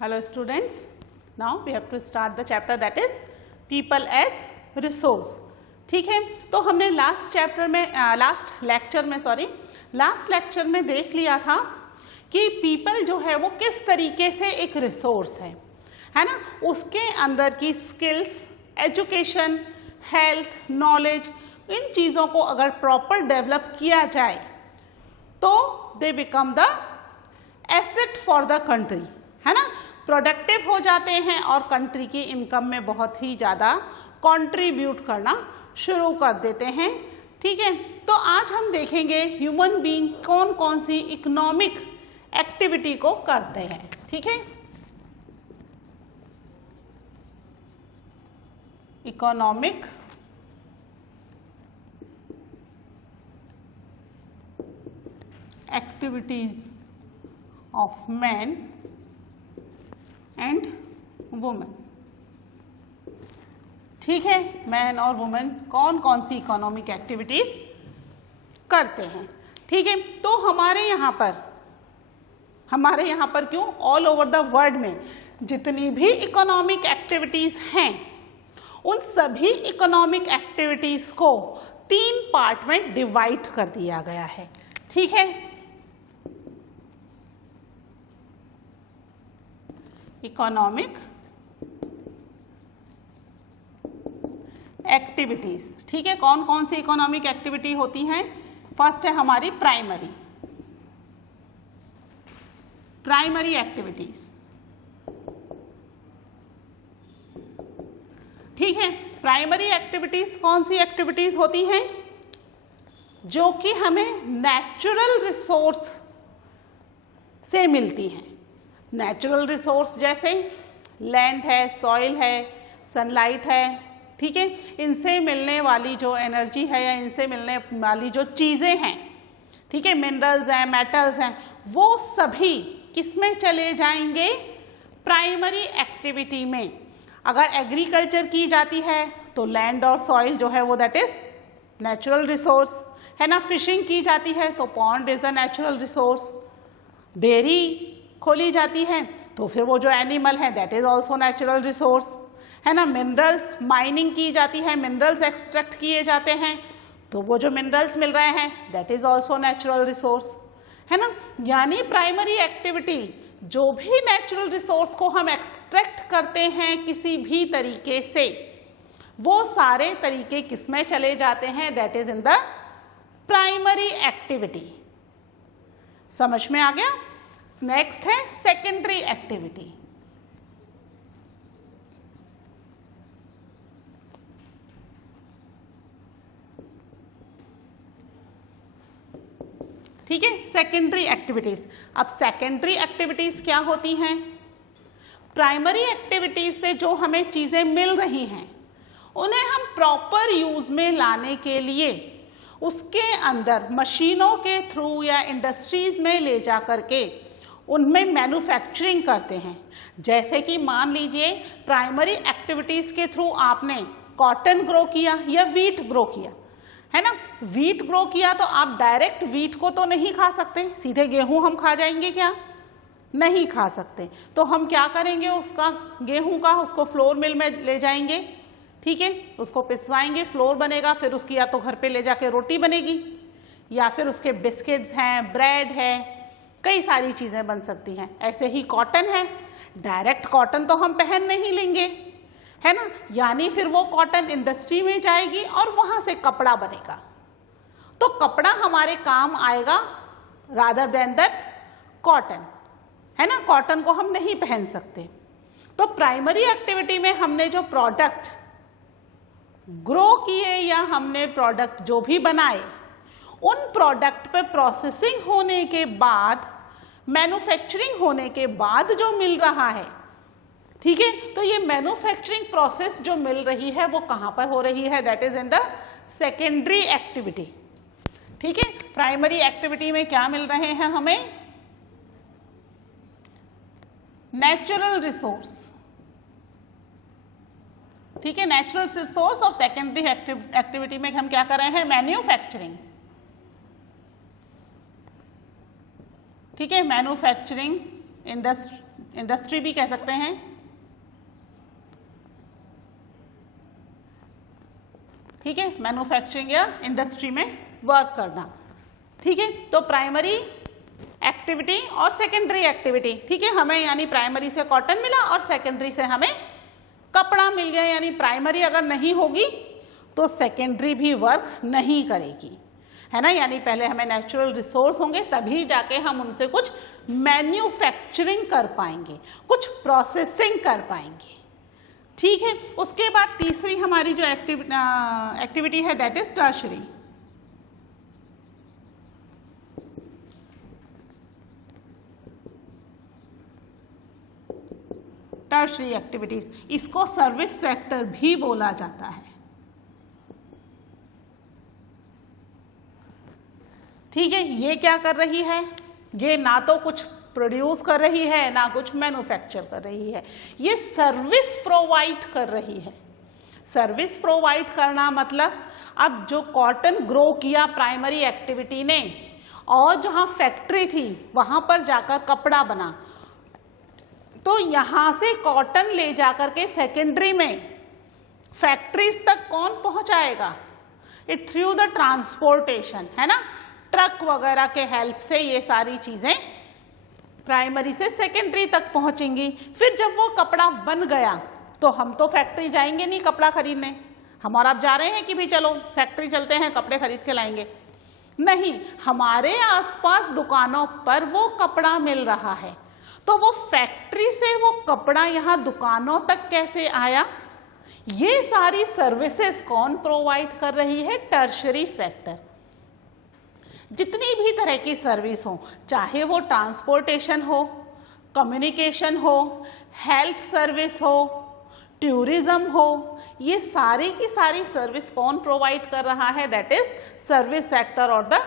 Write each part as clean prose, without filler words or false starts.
Hello students, now we have to start the chapter that is people as resource. ठीक है, तो हमने last lecture में देख लिया था कि पीपल जो है वो किस तरीके से एक रिसोर्स है ना। उसके अंदर की स्किल्स, एजुकेशन, हेल्थ, नॉलेज, इन चीज़ों को अगर प्रॉपर डेवलप किया जाए तो they become the asset for the country, है ना। प्रोडक्टिव हो जाते हैं और कंट्री की इनकम में बहुत ही ज़्यादा कंट्रीब्यूट करना शुरू कर देते हैं। ठीक है, तो आज हम देखेंगे ह्यूमन बीइंग कौन कौन सी इकोनॉमिक एक्टिविटी को करते हैं। ठीक है, economic activities of man and women. ठीक है, मैन और वुमेन कौन कौन सी इकोनॉमिक एक्टिविटीज करते हैं। ठीक है, तो हमारे यहाँ पर क्यों ऑल ओवर द वर्ल्ड में जितनी भी इकोनॉमिक एक्टिविटीज हैं उन सभी इकोनॉमिक एक्टिविटीज को 3 पार्ट में डिवाइड कर दिया गया है। ठीक है, इकोनॉमिक एक्टिविटीज। ठीक है, कौन कौन सी इकोनॉमिक एक्टिविटी होती हैं। फर्स्ट है हमारी प्राइमरी एक्टिविटीज। ठीक है, प्राइमरी एक्टिविटीज कौन सी एक्टिविटीज होती हैं जो कि हमें नेचुरल रिसोर्स से मिलती हैं। नेचुरल रिसोर्स जैसे लैंड है, सॉइल है, सनलाइट है। ठीक है, इनसे मिलने वाली जो एनर्जी है या इनसे मिलने वाली जो चीज़ें हैं, ठीक है, मिनरल्स हैं, मेटल्स हैं, वो सभी किस में चले जाएंगे, प्राइमरी एक्टिविटी में। अगर एग्रीकल्चर की जाती है तो लैंड और सॉइल जो है वो दैट इज नेचुरल रिसोर्स, है ना। फिशिंग की जाती है तो pond is a natural resource. Dairy खोली जाती है तो फिर वो जो एनिमल है that is also natural resource, है ना। मिनरल्स, माइनिंग की जाती है, मिनरल्स एक्सट्रैक्ट किए जाते हैं तो वो जो मिनरल्स मिल रहे हैं that is also natural resource, है ना। यानी प्राइमरी एक्टिविटी जो भी नेचुरल रिसोर्स को हम एक्सट्रैक्ट करते हैं किसी भी तरीके से, वो सारे तरीके किस में चले जाते हैं, that is in the primary activity. समझ में आ गया। नेक्स्ट है सेकेंडरी एक्टिविटी। ठीक है, सेकेंडरी एक्टिविटीज। अब सेकेंडरी एक्टिविटीज क्या होती हैं। प्राइमरी एक्टिविटीज से जो हमें चीजें मिल रही हैं उन्हें हम प्रॉपर यूज में लाने के लिए उसके अंदर मशीनों के थ्रू या इंडस्ट्रीज में ले जा करके उनमें मैन्युफैक्चरिंग करते हैं। जैसे कि मान लीजिए प्राइमरी एक्टिविटीज के थ्रू आपने कॉटन ग्रो किया या वीट ग्रो किया, है ना। वीट ग्रो किया तो आप डायरेक्ट वीट को तो नहीं खा सकते, सीधे गेहूं हम खा जाएंगे क्या, नहीं खा सकते। तो हम क्या करेंगे, उसका गेहूं का उसको फ्लोर मिल में ले जाएंगे। ठीक है, उसको पिसवाएंगे, फ्लोर बनेगा, फिर उसकी या तो घर पे ले जाके रोटी बनेगी या फिर उसके बिस्किट्स हैं, ब्रेड है, कई सारी चीजें बन सकती हैं। ऐसे ही कॉटन है, डायरेक्ट कॉटन तो हम पहन नहीं लेंगे, है ना। यानी फिर वो कॉटन इंडस्ट्री में जाएगी और वहां से कपड़ा बनेगा, तो कपड़ा हमारे काम आएगा रादर देन दैट कॉटन, है ना। कॉटन को हम नहीं पहन सकते। तो प्राइमरी एक्टिविटी में हमने जो प्रोडक्ट ग्रो किए या हमने प्रोडक्ट जो भी बनाए, उन प्रोडक्ट पे प्रोसेसिंग होने के बाद, मैन्युफैक्चरिंग होने के बाद जो मिल रहा है, ठीक है, तो ये मैन्युफैक्चरिंग प्रोसेस जो मिल रही है वो कहां पर हो रही है, that is in the secondary activity. ठीक है, प्राइमरी एक्टिविटी में क्या मिल रहे हैं हमें, नेचुरल रिसोर्स। ठीक है, नेचुरल रिसोर्स। और सेकेंडरी एक्टिविटी में हम क्या कर रहे हैं, मैन्युफैक्चरिंग। ठीक है, मैन्युफैक्चरिंग इंडस्ट्री इंडस्ट्री भी कह सकते हैं। ठीक है, मैन्युफैक्चरिंग या इंडस्ट्री में वर्क करना। ठीक है, तो प्राइमरी एक्टिविटी और सेकेंडरी एक्टिविटी। ठीक है, हमें यानी प्राइमरी से कॉटन मिला और सेकेंडरी से हमें कपड़ा मिल गया, यानी प्राइमरी अगर नहीं होगी तो सेकेंडरी भी वर्क नहीं करेगी, है ना। यानी पहले हमें नेचुरल रिसोर्स होंगे तभी जाके हम उनसे कुछ मैन्युफैक्चरिंग कर पाएंगे, कुछ प्रोसेसिंग कर पाएंगे। ठीक है, उसके बाद तीसरी हमारी जो एक्टिविटी है that is tertiary. Tertiary activities, इसको सर्विस सेक्टर भी बोला जाता है। ठीक है, ये क्या कर रही है, ये ना तो कुछ प्रोड्यूस कर रही है ना कुछ मैन्युफैक्चर कर रही है, ये सर्विस प्रोवाइड कर रही है। सर्विस प्रोवाइड करना मतलब अब जो कॉटन ग्रो किया प्राइमरी एक्टिविटी ने और जहाँ फैक्ट्री थी वहाँ पर जाकर कपड़ा बना, तो यहाँ से कॉटन ले जाकर के सेकेंडरी में फैक्ट्रीज तक कौन पहुँचाएगा, इट थ्रू द ट्रांसपोर्टेशन, है ना। ट्रक वगैरह के हेल्प से ये सारी चीज़ें प्राइमरी से सेकेंडरी तक पहुंचेंगी। फिर जब वो कपड़ा बन गया तो हम तो फैक्ट्री जाएंगे नहीं कपड़ा खरीदने, हम और आप जा रहे हैं कि भी चलो फैक्ट्री चलते हैं कपड़े खरीद के लाएंगे, नहीं, हमारे आसपास दुकानों पर वो कपड़ा मिल रहा है, तो वो फैक्ट्री से वो कपड़ा यहाँ दुकानों तक कैसे आया, ये सारी सर्विसेज कौन प्रोवाइड कर रही है, टर्शरी सेक्टर। जितनी भी तरह की सर्विस हो, चाहे वो ट्रांसपोर्टेशन हो, कम्युनिकेशन हो, हेल्थ सर्विस हो, टूरिज्म हो, ये सारी की सारी सर्विस कौन प्रोवाइड कर रहा है, दैट इज सर्विस सेक्टर और द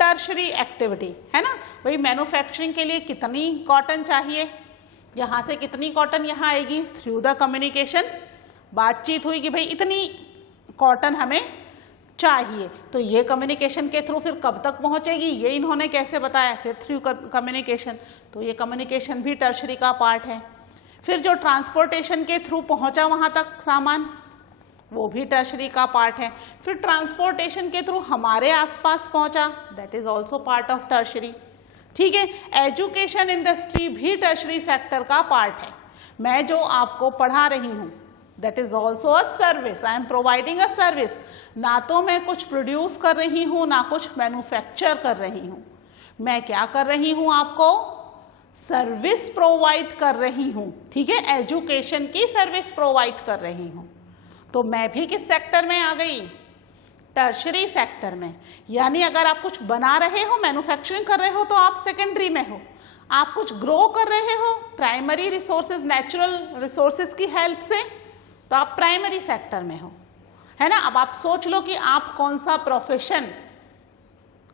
टर्शरी एक्टिविटी, है ना। भाई मैन्युफैक्चरिंग के लिए कितनी कॉटन चाहिए, यहाँ से कितनी कॉटन यहाँ आएगी, थ्रू द कम्युनिकेशन बातचीत हुई कि भाई इतनी कॉटन हमें चाहिए, तो ये कम्युनिकेशन के थ्रू फिर कब तक पहुंचेगी, ये इन्होंने कैसे बताया, फिर थ्रू कम्युनिकेशन, तो ये कम्युनिकेशन भी टर्शरी का पार्ट है। फिर जो ट्रांसपोर्टेशन के थ्रू पहुंचा वहां तक सामान, वो भी टर्शरी का पार्ट है। फिर ट्रांसपोर्टेशन के थ्रू हमारे आसपास पहुंचा, that is also part of tertiary. ठीक है, एजुकेशन इंडस्ट्री भी टर्शरी सेक्टर का पार्ट है। मैं जो आपको पढ़ा रही हूँ that is also a service, I am providing a service. ना तो मैं कुछ प्रोड्यूस कर रही हूँ ना कुछ मैन्युफैक्चर कर रही हूँ, मैं क्या कर रही हूँ, आपको सर्विस प्रोवाइड कर रही हूँ। ठीक है, एजुकेशन की सर्विस प्रोवाइड कर रही हूँ, तो मैं भी किस सेक्टर में आ गई, टर्शरी सेक्टर में। यानी अगर आप कुछ बना रहे हो, मैन्युफैक्चरिंग कर रहे हो, तो आप सेकेंडरी में हो। आप कुछ ग्रो कर रहे हो प्राइमरी रिसोर्सेज, नेचुरल रिसोर्सेज की हेल्प से, तो आप प्राइमरी सेक्टर में हो, है ना। अब आप सोच लो कि आप कौन सा प्रोफेशन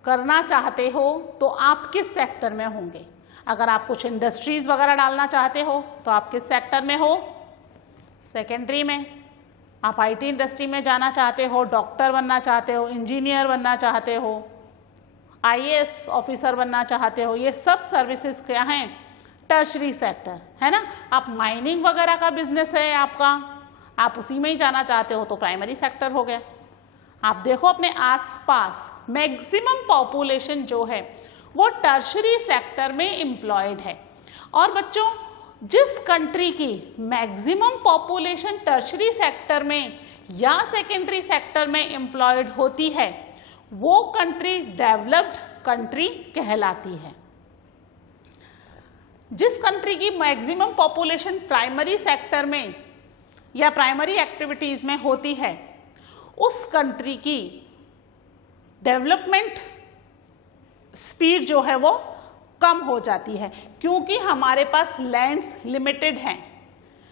करना चाहते हो, तो आप किस सेक्टर में होंगे। अगर आप कुछ इंडस्ट्रीज वगैरह डालना चाहते हो तो आप किस सेक्टर में हो, सेकेंडरी में। आप आईटी इंडस्ट्री में जाना चाहते हो, डॉक्टर बनना चाहते हो, इंजीनियर बनना चाहते हो, आईएएस ऑफिसर बनना चाहते हो, ये सब सर्विसेज क्या हैं, टर्शरी सेक्टर, है ना। आप माइनिंग वगैरह का बिजनेस है आपका, आप उसी में ही जाना चाहते हो तो प्राइमरी सेक्टर हो गया। आप देखो अपने आसपास मैक्सिमम पॉपुलेशन जो है वो टर्शरी सेक्टर में एम्प्लॉयड है। और बच्चों, जिस कंट्री की मैक्सिमम पॉपुलेशन टर्शरी सेक्टर में या सेकेंडरी सेक्टर में एम्प्लॉयड होती है, वो कंट्री डेवलप्ड कंट्री कहलाती है। जिस कंट्री की मैक्सिमम पॉपुलेशन प्राइमरी सेक्टर में या प्राइमरी एक्टिविटीज में होती है, उस कंट्री की डेवलपमेंट स्पीड जो है वो कम हो जाती है, क्योंकि हमारे पास लैंड्स लिमिटेड हैं,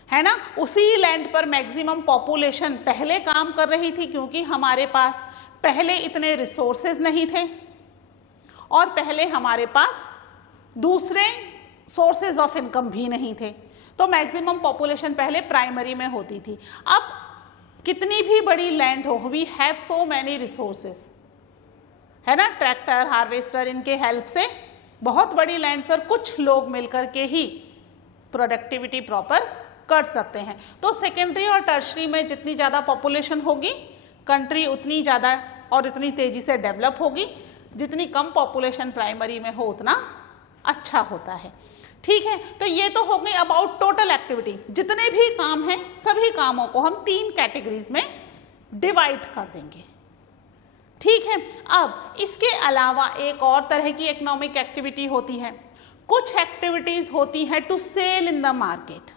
है ना। उसी लैंड पर मैक्सिमम पॉपुलेशन पहले काम कर रही थी, क्योंकि हमारे पास पहले इतने रिसोर्सेज नहीं थे और पहले हमारे पास दूसरे सोर्सेज ऑफ इनकम भी नहीं थे, तो मैक्सिमम पॉपुलेशन पहले प्राइमरी में होती थी। अब कितनी भी बड़ी लैंड हो, we have so many resources, है ना, ट्रैक्टर, हार्वेस्टर, इनके हेल्प से बहुत बड़ी लैंड पर कुछ लोग मिलकर के ही प्रोडक्टिविटी प्रॉपर कर सकते हैं। तो सेकेंडरी और टर्शरी में जितनी ज़्यादा पॉपुलेशन होगी, कंट्री उतनी ज़्यादा और इतनी तेज़ी से डेवलप होगी, जितनी कम पॉपुलेशन प्राइमरी में हो उतना अच्छा होता है। ठीक है, तो ये तो हो गई अबाउट टोटल एक्टिविटी। जितने भी काम हैं सभी कामों को हम 3 कैटेगरीज में डिवाइड कर देंगे। ठीक है, अब इसके अलावा एक और तरह की इकोनॉमिक एक्टिविटी होती है। कुछ एक्टिविटीज होती है to sell in the market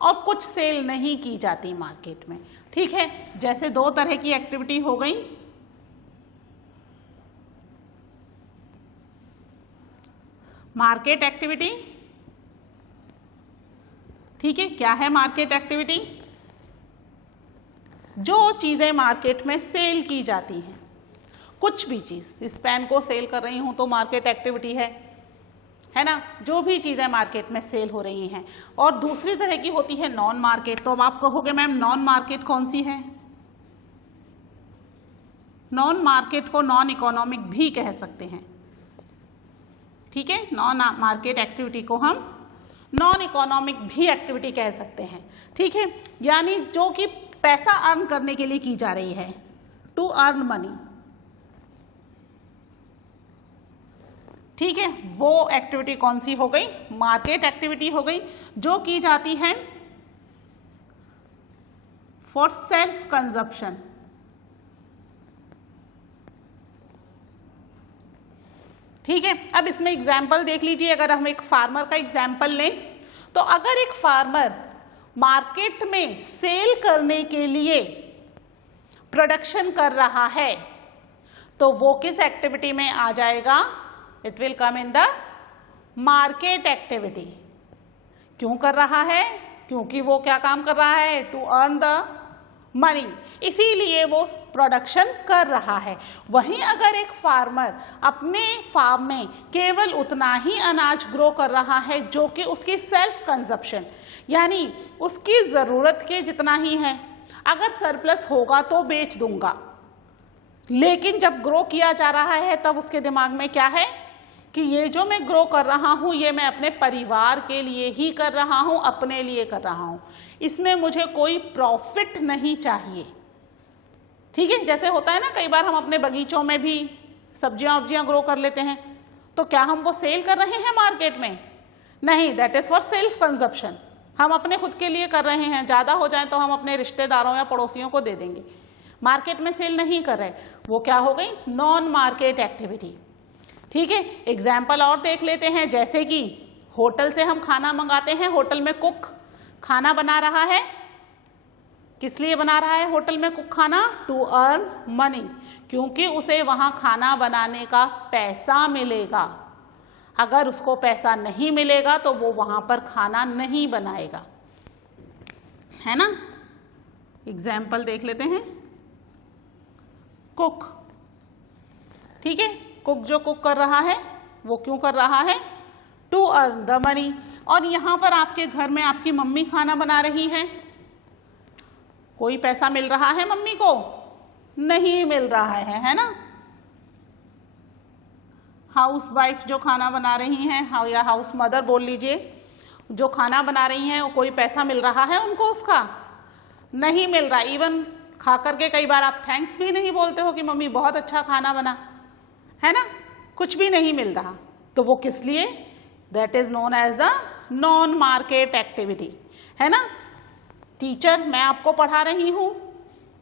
और कुछ सेल नहीं की जाती मार्केट में। ठीक है, जैसे 2 तरह की एक्टिविटी हो गई। मार्केट एक्टिविटी, ठीक है, क्या है मार्केट एक्टिविटी? जो चीजें मार्केट में सेल की जाती हैं, कुछ भी चीज, इस पेन को सेल कर रही हूं तो मार्केट एक्टिविटी है ना, जो भी चीजें मार्केट में सेल हो रही हैं। और दूसरी तरह की होती है नॉन मार्केट। तो अब आप कहोगे मैम नॉन मार्केट कौन सी है? नॉन मार्केट को नॉन इकोनॉमिक भी कह सकते हैं। ठीक है, नॉन मार्केट एक्टिविटी को हम नॉन इकोनॉमिक भी एक्टिविटी कह सकते हैं। ठीक है, यानी जो कि पैसा अर्न करने के लिए की जा रही है, टू अर्न मनी। ठीक है, वो एक्टिविटी कौन सी हो गई? मार्केट एक्टिविटी हो गई, जो की जाती है फॉर सेल्फ कंजप्शन। ठीक है, अब इसमें एग्जाम्पल देख लीजिए। अगर हम एक फार्मर का एग्जाम्पल लें तो अगर एक फार्मर मार्केट में सेल करने के लिए प्रोडक्शन कर रहा है तो वो किस एक्टिविटी में आ जाएगा? It will come in the market activity. क्यों कर रहा है? क्योंकि वो क्या काम कर रहा है? टू अर्न द मनी, इसीलिए वो प्रोडक्शन कर रहा है। वहीं अगर एक फार्मर अपने फार्म में केवल उतना ही अनाज ग्रो कर रहा है जो कि उसकी सेल्फ कंजप्शन, यानी उसकी ज़रूरत के जितना ही है, अगर सरप्लस होगा तो बेच दूंगा, लेकिन जब ग्रो किया जा रहा है तब उसके दिमाग में क्या है कि ये जो मैं ग्रो कर रहा हूँ ये मैं अपने परिवार के लिए ही कर रहा हूँ, अपने लिए कर रहा हूँ, इसमें मुझे कोई प्रॉफिट नहीं चाहिए। ठीक है, जैसे होता है ना, कई बार हम अपने बगीचों में भी सब्जियां ग्रो कर लेते हैं, तो क्या हम वो सेल कर रहे हैं मार्केट में? नहीं, that is for self consumption. हम अपने खुद के लिए कर रहे हैं, ज़्यादा हो जाए तो हम अपने रिश्तेदारों या पड़ोसियों को दे देंगे, मार्केट में सेल नहीं कर रहे। वो क्या हो गई? Non market activity. ठीक है, एग्जाम्पल और देख लेते हैं। जैसे कि होटल से हम खाना मंगाते हैं, होटल में कुक खाना बना रहा है। किस लिए बना रहा है होटल में कुक खाना? टू अर्न मनी, क्योंकि उसे वहां खाना बनाने का पैसा मिलेगा। अगर उसको पैसा नहीं मिलेगा तो वो वहां पर खाना नहीं बनाएगा, है ना। एग्जाम्पल देख लेते हैं। कुक, ठीक है, कुक जो कुक कर रहा है वो क्यों कर रहा है? To earn the money. और यहां पर आपके घर में आपकी मम्मी खाना बना रही है, कोई पैसा मिल रहा है मम्मी को? नहीं मिल रहा है ना। हाउस वाइफ जो खाना बना रही हैं, या हाउस मदर बोल लीजिए, जो खाना बना रही हैं, वो कोई पैसा मिल रहा है उनको? उसका नहीं मिल रहा। इवन खा करके कई बार आप थैंक्स भी नहीं बोलते हो कि मम्मी बहुत अच्छा खाना बना, है ना। कुछ भी नहीं मिल रहा, तो वो किस लिए? That is known as the non market activity, है ना। टीचर, मैं आपको पढ़ा रही हूं,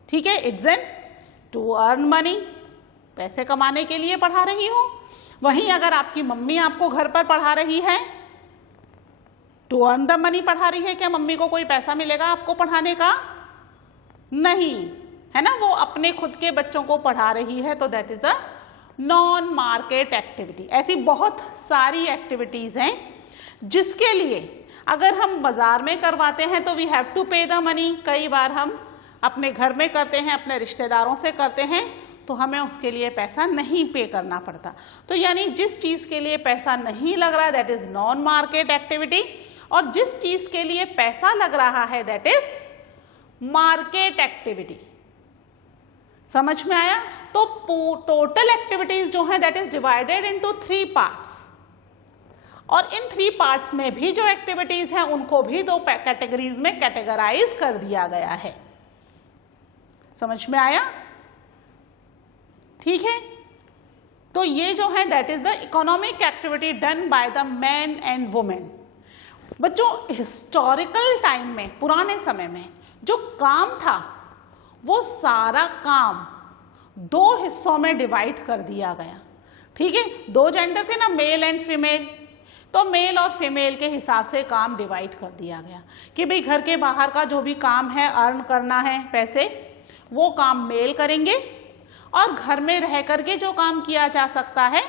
ठीक है, it's an to earn money, पैसे कमाने के लिए पढ़ा रही हूं। वहीं अगर आपकी मम्मी आपको घर पर पढ़ा रही है, टू अर्न द मनी पढ़ा रही है, क्या मम्मी को कोई पैसा मिलेगा आपको पढ़ाने का? नहीं, है ना। वो अपने खुद के बच्चों को पढ़ा रही है, तो that is a non market activity. ऐसी बहुत सारी एक्टिविटीज हैं जिसके लिए अगर हम बाजार में करवाते हैं तो वी हैव टू पे द मनी। कई बार हम अपने घर में करते हैं, अपने रिश्तेदारों से करते हैं, तो हमें उसके लिए पैसा नहीं पे करना पड़ता। तो यानी जिस चीज के लिए पैसा नहीं लग रहा है that is non market activity, और जिस चीज के लिए पैसा लग रहा है दैट इज मार्केट एक्टिविटी। समझ में आया? तो टोटल एक्टिविटीज जो है that is divided into 3 parts, और इन 3 पार्ट्स में भी जो एक्टिविटीज हैं उनको भी 2 कैटेगरीज में कैटेगराइज कर दिया गया है। समझ में आया? ठीक है, तो ये जो है that is the economic activity done by the man and women. बच्चों हिस्टोरिकल टाइम में, पुराने समय में जो काम था वो सारा काम 2 हिस्सों में डिवाइड कर दिया गया। ठीक है, 2 जेंडर थे ना, मेल एंड फीमेल, तो मेल और फीमेल के हिसाब से काम डिवाइड कर दिया गया कि भाई घर के बाहर का जो भी काम है, अर्न करना है पैसे, वो काम मेल करेंगे और घर में रह करके जो काम किया जा सकता है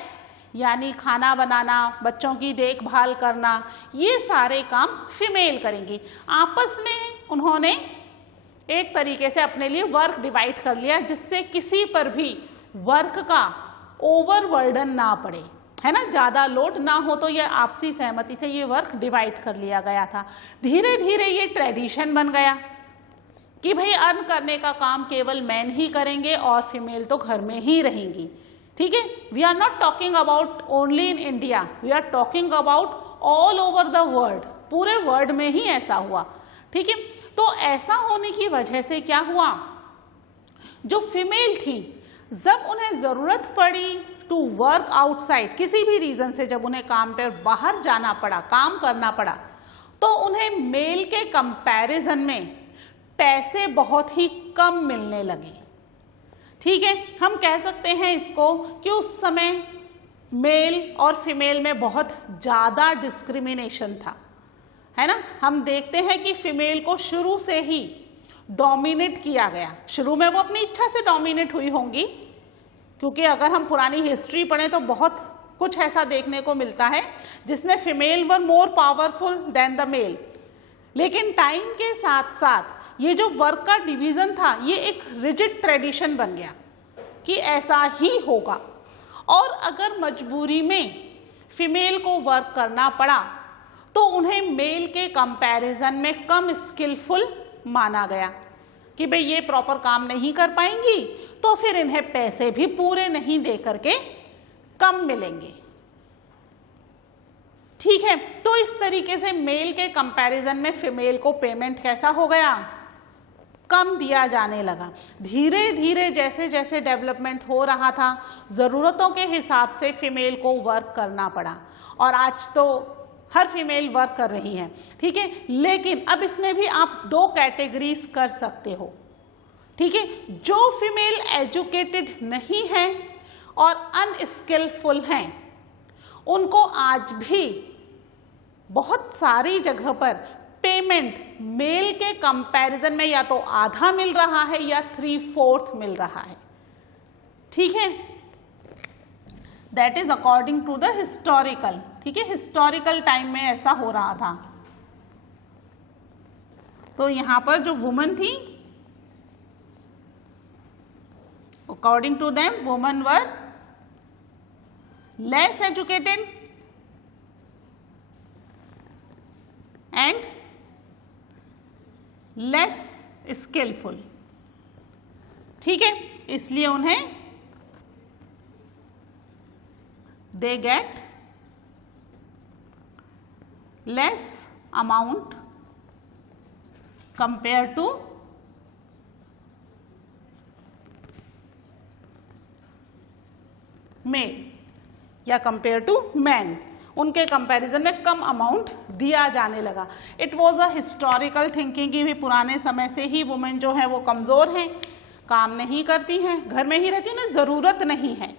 यानी खाना बनाना, बच्चों की देखभाल करना, ये सारे काम फीमेल करेंगी। आपस में उन्होंने एक तरीके से अपने लिए वर्क डिवाइड कर लिया जिससे किसी पर भी वर्क का ओवरबर्डन ना पड़े, है ना, ज़्यादा लोड ना हो। तो ये आपसी सहमति से ये वर्क डिवाइड कर लिया गया था। धीरे धीरे ये ट्रेडिशन बन गया कि भाई अर्न करने का काम केवल मैन ही करेंगे और फीमेल तो घर में ही रहेंगी। ठीक है, we are not talking about only in India, we are talking about all over the world, पूरे वर्ल्ड में ही ऐसा हुआ। ठीक है, तो ऐसा होने की वजह से क्या हुआ, जो फीमेल थी जब उन्हें जरूरत पड़ी टू वर्क आउटसाइड, किसी भी रीजन से जब उन्हें काम पर बाहर जाना पड़ा, काम करना पड़ा, तो उन्हें मेल के कंपैरिजन में पैसे बहुत ही कम मिलने लगे। ठीक है, हम कह सकते हैं इसको कि उस समय मेल और फीमेल में बहुत ज़्यादा डिस्क्रिमिनेशन था, है ना। हम देखते हैं कि फीमेल को शुरू से ही डोमिनेट किया गया। शुरू में वो अपनी इच्छा से डोमिनेट हुई होंगी, क्योंकि अगर हम पुरानी हिस्ट्री पढ़ें तो बहुत कुछ ऐसा देखने को मिलता है जिसमें female were more powerful than the male. लेकिन टाइम के साथ साथ ये जो वर्क का डिवीजन था ये एक रिजिड ट्रेडिशन बन गया कि ऐसा ही होगा, और अगर मजबूरी में फीमेल को वर्क करना पड़ा तो उन्हें मेल के कंपैरिजन में कम स्किलफुल माना गया कि भाई ये प्रॉपर काम नहीं कर पाएंगी, तो फिर इन्हें पैसे भी पूरे नहीं दे करके कम मिलेंगे। ठीक है, तो इस तरीके से मेल के कंपैरिजन में फीमेल को पेमेंट कैसा हो गया, कम दिया जाने लगा। धीरे धीरे जैसे जैसे डेवलपमेंट हो रहा था, ज़रूरतों के हिसाब से फीमेल को वर्क करना पड़ा, और आज तो हर फीमेल वर्क कर रही है। ठीक है, लेकिन अब इसमें भी आप 2 कैटेगरीज कर सकते हो। ठीक है, जो फीमेल एजुकेटेड नहीं है और अनस्किलफुल हैं, उनको आज भी बहुत सारी जगह पर पेमेंट मेल के कंपैरिजन में या तो आधा मिल रहा है या 3/4 मिल रहा है। ठीक है, that is according to the historical. ठीक है, हिस्टोरिकल टाइम में ऐसा हो रहा था। तो यहां पर जो वुमन थी, according to them woman were less educated and less skillful. ठीक है, इसलिए उन्हें they get less amount compare to male या कंपेयर टू मैन। उनके कंपैरिजन में कम अमाउंट दिया जाने लगा। It was a historical thinking कि भी पुराने समय से ही वुमेन जो है वो कमज़ोर हैं, काम नहीं करती हैं, घर में ही रहती हैं, उन्हें ज़रूरत नहीं है,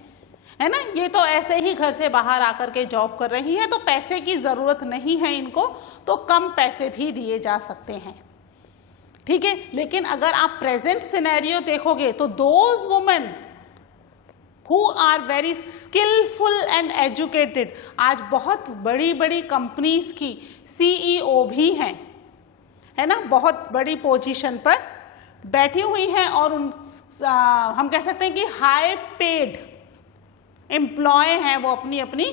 है ना। ये तो ऐसे ही घर से बाहर आकर के जॉब कर रही है, तो पैसे की ज़रूरत नहीं है इनको, तो कम पैसे भी दिए जा सकते हैं। ठीक है, लेकिन अगर आप प्रेजेंट सिनेरियो देखोगे तो those women who are very skillful and educated, आज बहुत बड़ी बड़ी कंपनीज की CEO भी हैं, है ना, बहुत बड़ी पोजीशन पर बैठी हुई हैं, और हम कह सकते हैं कि हाई पेड एम्प्लॉय हैं वो अपनी अपनी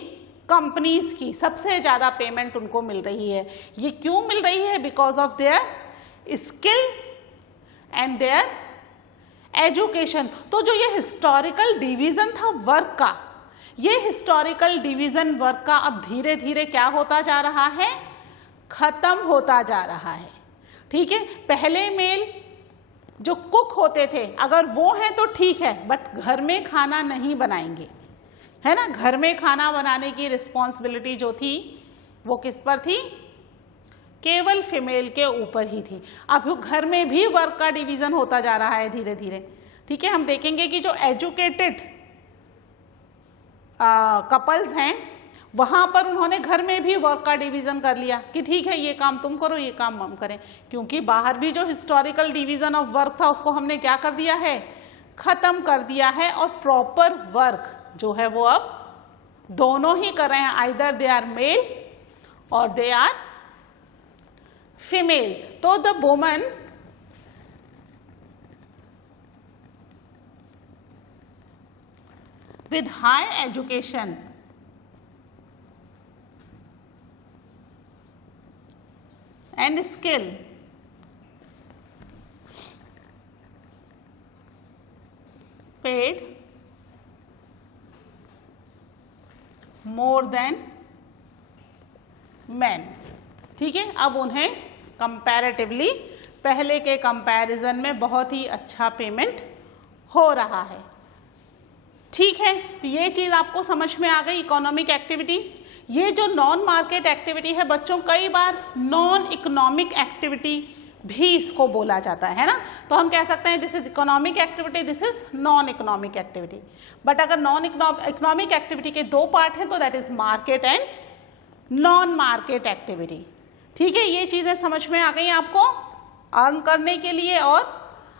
कंपनीज की। सबसे ज़्यादा पेमेंट उनको मिल रही है। ये क्यों मिल रही है? Because of their skill and there education. तो जो ये हिस्टोरिकल डिवीजन था वर्क का, ये हिस्टोरिकल डिवीजन वर्क का अब धीरे धीरे क्या होता जा रहा है, खत्म होता जा रहा है। ठीक है, पहले मेल जो कुक होते थे अगर वो हैं तो ठीक है, बट घर में खाना नहीं बनाएंगे, है ना। घर में खाना बनाने की रिस्पॉन्सिबिलिटी जो थी वो किस पर थी, केवल फीमेल के ऊपर ही थी। अब घर में भी वर्क का डिवीजन होता जा रहा है धीरे धीरे। ठीक है, हम देखेंगे कि जो एजुकेटेड कपल्स हैं वहां पर उन्होंने घर में भी वर्क का डिवीजन कर लिया कि ठीक है ये काम तुम करो, ये काम हम करें, क्योंकि बाहर भी जो हिस्टोरिकल डिवीजन ऑफ वर्क था उसको हमने क्या कर दिया है, खत्म कर दिया है। और प्रॉपर वर्क जो है वो अब दोनों ही कर रहे हैं, आइदर दे आर मेल और दे आर फीमेल। तो the woman with high education and skill paid more than men। ठीक है, अब उन्हें कंपैरेटिवली पहले के कंपैरिजन में बहुत ही अच्छा पेमेंट हो रहा है। ठीक है, तो ये चीज़ आपको समझ में आ गई इकोनॉमिक एक्टिविटी। ये जो नॉन मार्केट एक्टिविटी है बच्चों, कई बार नॉन इकोनॉमिक एक्टिविटी भी इसको बोला जाता है ना। तो हम कह सकते हैं this is economic activity, this is non economic activity. But अगर नॉन इकोनॉमिक एक्टिविटी के दो पार्ट हैं तो that is market and non market activity. ठीक है, ये चीज़ें समझ में आ गई आपको, अर्न करने के लिए और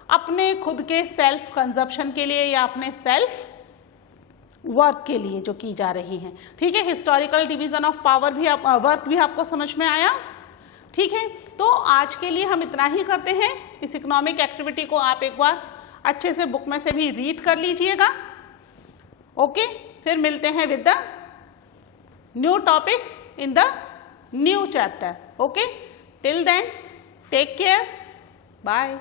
अपने खुद के सेल्फ कंजप्शन के लिए या अपने सेल्फ वर्क के लिए जो की जा रही हैं। ठीक है, हिस्टोरिकल डिवीजन ऑफ पावर भी वर्क भी आपको समझ में आया। ठीक है, तो आज के लिए हम इतना ही करते हैं। इस इकोनॉमिक एक्टिविटी को आप एक बार अच्छे से बुक में से भी रीड कर लीजिएगा। ओके, फिर मिलते हैं with the new topic in the new chapter. Okay, till then take care, bye.